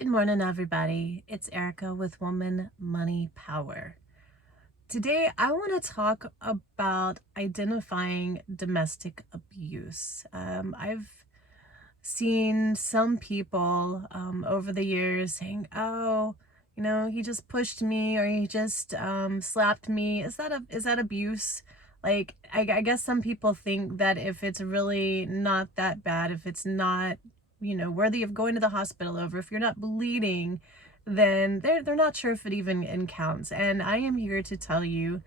Good morning, everybody. It's Erica with Woman Money Power. Today, I want to talk about identifying domestic abuse. I've seen some people over the years saying, "Oh, he just pushed me, or he just slapped me." Is that abuse? Like, I guess some people think that if it's really not that bad, if it's not worthy of going to the hospital over, if you're not bleeding, then they're not sure if it even counts. And I am here to tell you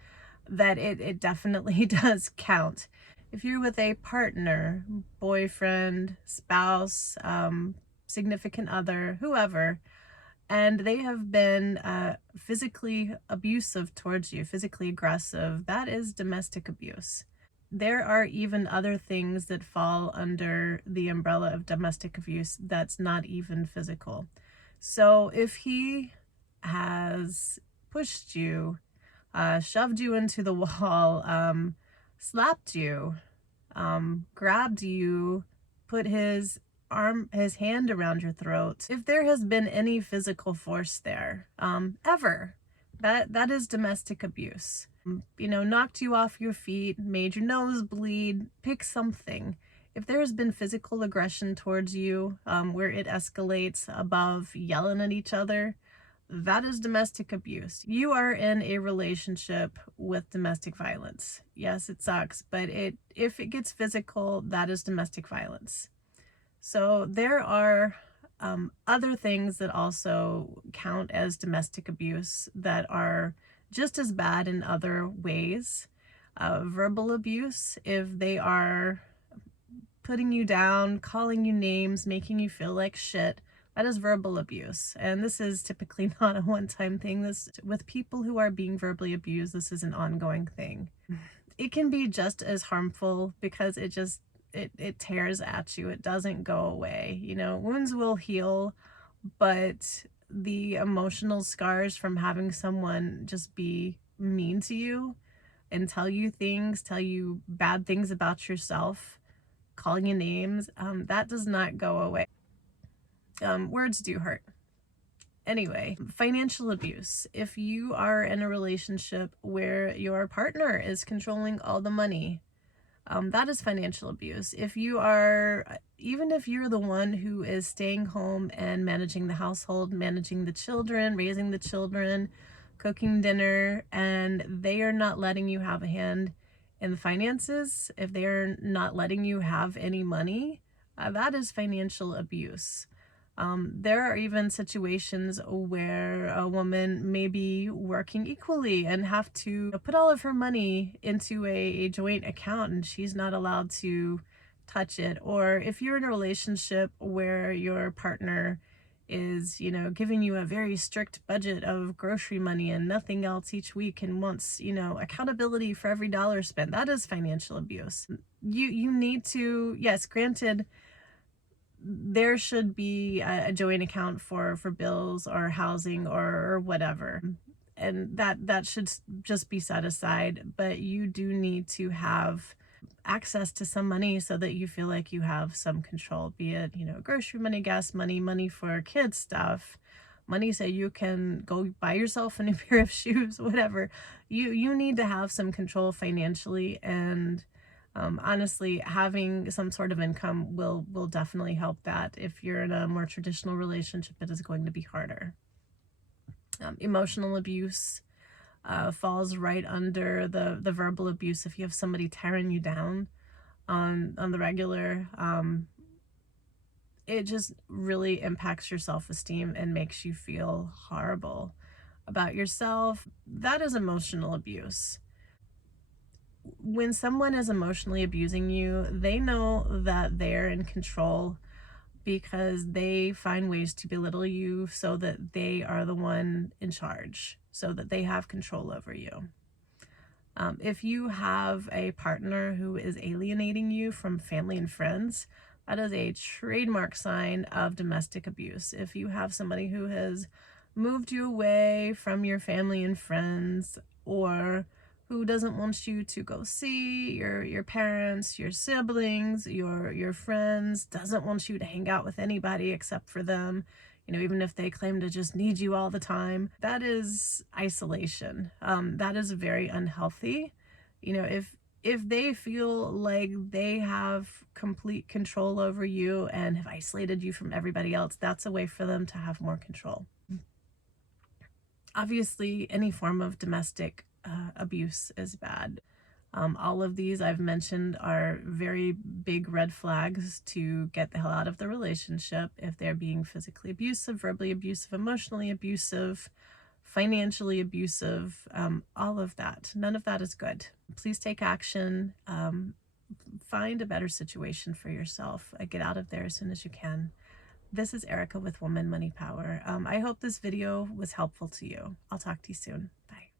that it definitely does count. If you're with a partner, boyfriend, spouse, significant other, whoever, and they have been physically abusive towards you, physically aggressive, that is domestic abuse. There are even other things that fall under the umbrella of domestic abuse that's not even physical. So if he has pushed you, shoved you into the wall, slapped you, grabbed you, put his hand around your throat. If there has been any physical force there, ever, that is domestic abuse. Knocked you off your feet, made your nose bleed, pick something. If there has been physical aggression towards you, where it escalates above yelling at each other, that is domestic abuse. You are in a relationship with domestic violence. Yes, it sucks, but if it gets physical, that is domestic violence. So there are other things that also count as domestic abuse that are just as bad in other ways. Verbal abuse, if they are putting you down, calling you names, making you feel like shit, that is verbal abuse. And this is typically not a one-time thing. This, with people who are being verbally abused, this is an ongoing thing. It can be just as harmful because it tears at you. It doesn't go away. Wounds will heal, but the emotional scars from having someone just be mean to you and tell you bad things about yourself, calling you names, that does not go away. Words do hurt. Anyway, financial abuse. If you are in a relationship where your partner is controlling all the money, that is financial abuse. Even if you're the one who is staying home and managing the household, managing the children, raising the children, cooking dinner, and they are not letting you have a hand in the finances, if they're not letting you have any money, that is financial abuse. There are even situations where a woman may be working equally and have to put all of her money into a joint account and she's not allowed to touch it. Or if you're in a relationship where your partner is, giving you a very strict budget of grocery money and nothing else each week and wants, accountability for every dollar spent, that is financial abuse. You need to, yes, granted, there should be a joint account for bills or housing or whatever, and that should just be set aside, but you do need to have access to some money so that you feel like you have some control, be it grocery money, gas money, money for kids stuff, money so you can go buy yourself a new pair of shoes, whatever. You need to have some control financially, and honestly, having some sort of income will definitely help that. If you're in a more traditional relationship, it is going to be harder. Emotional abuse falls right under the verbal abuse. If you have somebody tearing you down on the regular, it just really impacts your self-esteem and makes you feel horrible about yourself. That is emotional abuse. When someone is emotionally abusing you, they know that they're in control because they find ways to belittle you so that they are the one in charge, so that they have control over you. If you have a partner who is alienating you from family and friends, that is a trademark sign of domestic abuse. If you have somebody who has moved you away from your family and friends, or who doesn't want you to go see your parents, your siblings, your friends, doesn't want you to hang out with anybody except for them, even if they claim to just need you all the time. That is isolation. That is very unhealthy. If they feel like they have complete control over you and have isolated you from everybody else, that's a way for them to have more control. Obviously, any form of domestic abuse is bad. All of these I've mentioned are very big red flags to get the hell out of the relationship if they're being physically abusive, verbally abusive, emotionally abusive, financially abusive, all of that. None of that is good. Please take action. Find a better situation for yourself. Get out of there as soon as you can. This is Erica with Woman Money Power. I hope this video was helpful to you. I'll talk to you soon. Bye.